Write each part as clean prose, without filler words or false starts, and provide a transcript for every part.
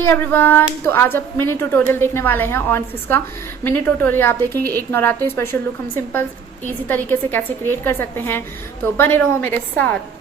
Hey everyone, तो आज आप मिनी ट्यूटोरियल देखने वाले हैं ऑन फिश का। मिनी ट्यूटोरियल आप देखेंगे एक नवरात्रि स्पेशल लुक हम सिंपल इजी तरीके से कैसे क्रिएट कर सकते हैं। तो बने रहो मेरे साथ।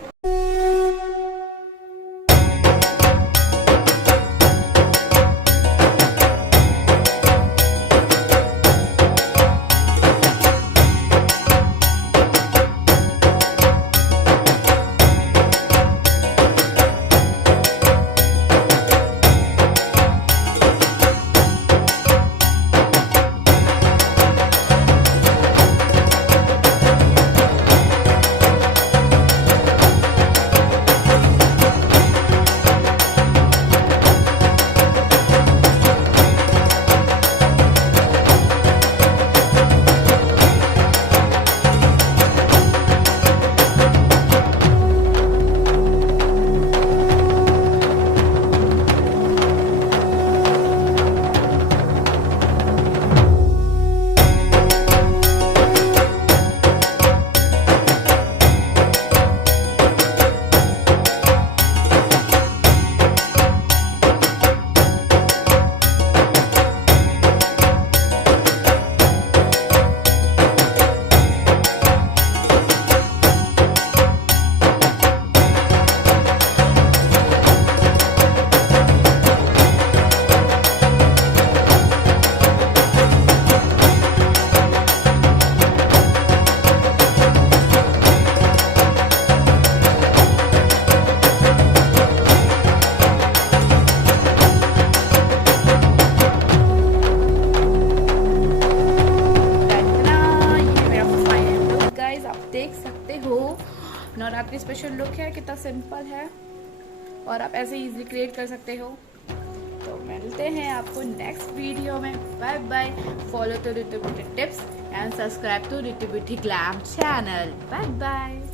देख सकते हो नवरात्रि स्पेशल लुक है, कितना सिंपल है और आप ऐसे इजीली क्रिएट कर सकते हो। तो मिलते हैं आपको नेक्स्ट वीडियो में। Bye bye. Follow to Ritti beauty tips and subscribe to Ritti beauty glam channel. Bye bye.